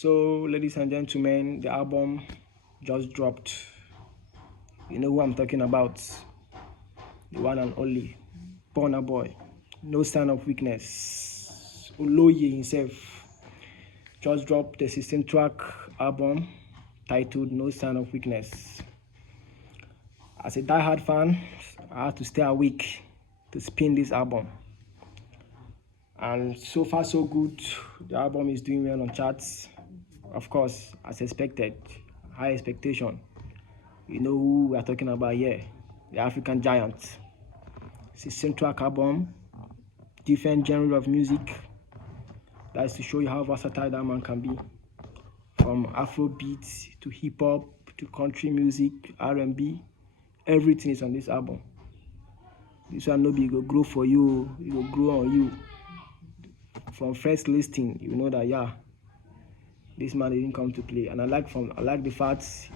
So, ladies and gentlemen, the album just dropped. You know who I'm talking about? The one and only Burna Boy. No sign of weakness. Oloye himself just dropped the 16-track album titled No Sign of Weakness. As a die-hard fan, I had to stay awake to spin this album. And so far so good. The album is doing well on charts. Of course, as expected, high expectation. You know who we are talking about here, the African giant. It's a central album, different genre of music. That's to show you how versatile that man can be. From Afrobeat to hip hop to country music, R&B, everything is on this album. This one no be go grow for you, it will grow on you. From first listing, you know that yeah, this man didn't come to play. And I like the fact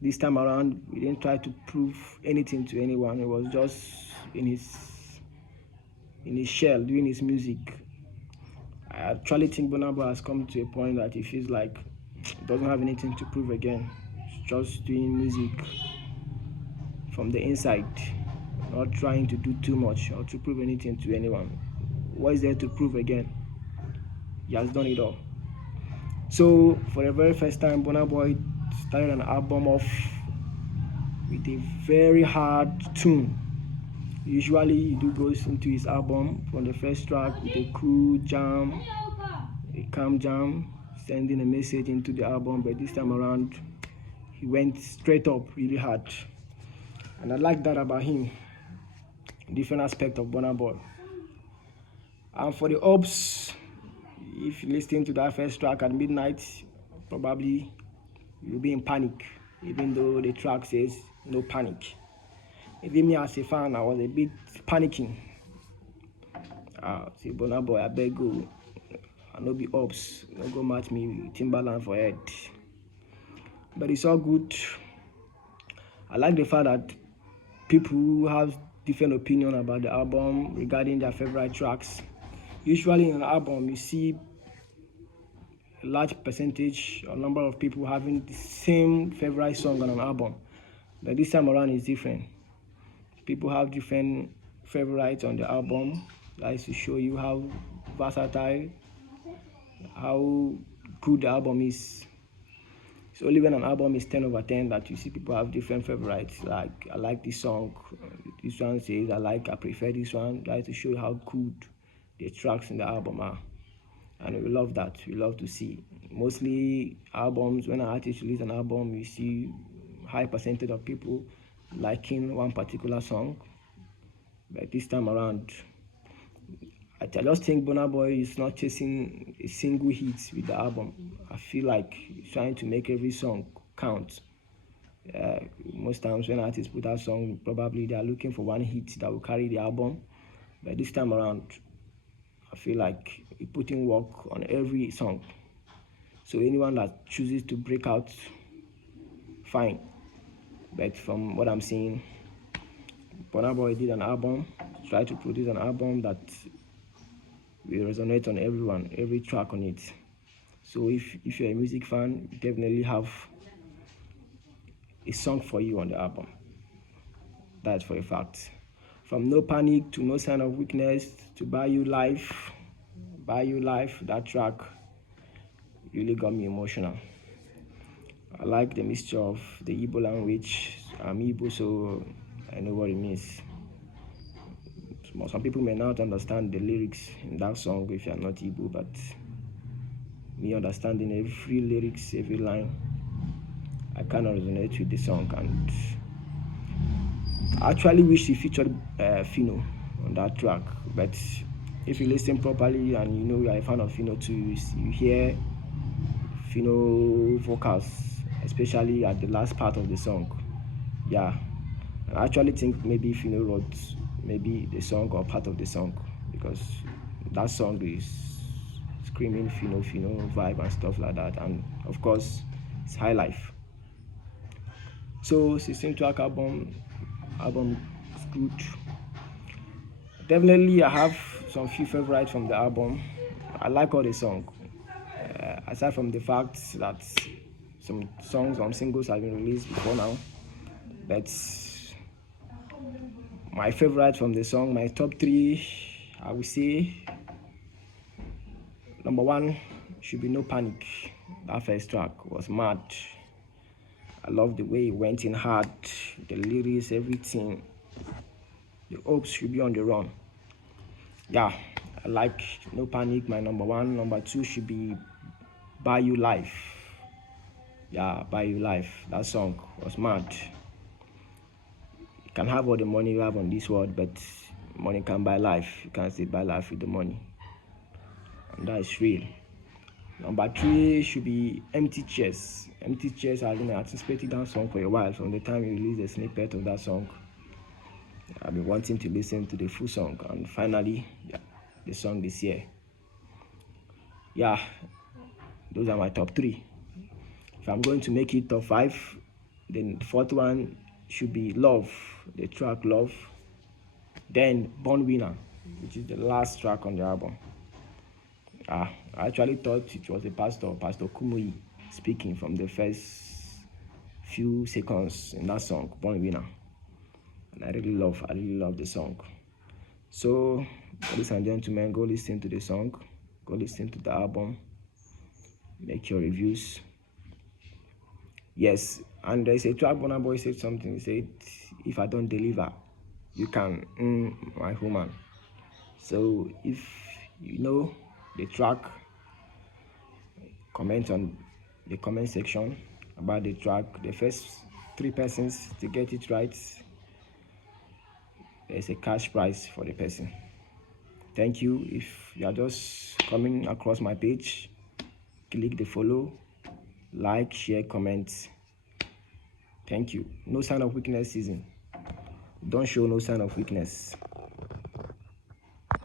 this time around we didn't try to prove anything to anyone. It was just in his shell doing his music. I actually think Burna Boy has come to a point that he feels like he doesn't have anything to prove again. He's just doing music from the inside, not trying to do too much or to prove anything to anyone. What is there to prove again? He has done it all. So for the very first time, Burna Boy started an album off with a very hard tune. Usually he goes into his album from the first track with a cool jam, a calm jam, sending a message into the album, but this time around he went straight up really hard. And I like that about him, different aspect of Burna Boy. And for the ups, if you listen to that first track at midnight, probably you'll be in panic, even though the track says no panic. Even me as a fan, I was a bit panicking. Say Burna Boy, I beg you, I no be ups, no go match me with Timberland for head. But it's all good. I like the fact that people have different opinion about the album regarding their favorite tracks. Usually in an album, you see a large percentage or number of people having the same favorite song on an album. But this time around is different. People have different favorites on the album. That is to show you how versatile, how good the album is. It's only when an album is 10 over 10 that you see people have different favorites. Like, I like this song. This one says, I prefer this one. That is to show you how good the tracks in the album are. And we love that. We love to see. Mostly albums, when an artist releases an album, you see high percentage of people liking one particular song. But this time around, I just think Burna Boy is not chasing a single hit with the album. I feel like he's trying to make every song count. Most times when artists put out a song, probably they are looking for one hit that will carry the album. But this time around, I feel like he's putting work on every song. So anyone that chooses to break out, fine. But from what I'm seeing, Burna Boy did an album, tried to produce an album that will resonate on everyone, every track on it. So if you're a music fan, you definitely have a song for you on the album. That's for a fact. From No Panic to No Sign of Weakness to Buy You Life, that track really got me emotional. I like the mixture of the Igbo language. I'm Igbo, so I know what it means. Some people may not understand the lyrics in that song if you're not Igbo, but me understanding every lyrics, every line, I kind of resonate with the song. And I actually wish he featured Fino on that track, but if you listen properly and you know you are a fan of Fino too, you hear Fino vocals, especially at the last part of the song. Yeah, and I actually think maybe Fino wrote maybe the song or part of the song, because that song is screaming Fino vibe and stuff like that, and of course it's high life. So 16-track album is good. Definitely I have some few favorites from the album. I like all the song. Aside from the fact that some songs on singles have been released before now, but my favorite from the song, my top three, I would say number one should be No Panic. That first track was mad. I love the way it went in hard, the lyrics, everything. The hopes should be on the run. Yeah, I like No Panic, my number one. Number two should be Buy You Life. Yeah, Buy You Life. That song was mad. You can have all the money you have on this world, but money can't buy life. You can't still buy life with the money. And that is real. Number three should be Empty Chairs. Empty Chairs, I've been anticipating that song for a while. From the time you released a snippet of that song, I've been wanting to listen to the full song, and finally, yeah, the song this year. Yeah, those are my top three. If I'm going to make it top five, then the fourth one should be Love, the track Love. Then Burna, which is the last track on the album. I actually thought it was a Pastor Kumuyi, speaking from the first few seconds in that song, Burna. And I really love the song. So, ladies and gentlemen, go listen to the song, go listen to the album, make your reviews. Yes, and there's a track Burna Boy said something. He said, if I don't deliver, you can, my woman. So if you know the track, comment on the comment section about the track. The first 3 persons to get it right, there's a cash prize for the person. Thank you. If you are just coming across my page, click the follow, like, share, comment. Thank you. No sign of weakness season. Don't show no sign of weakness.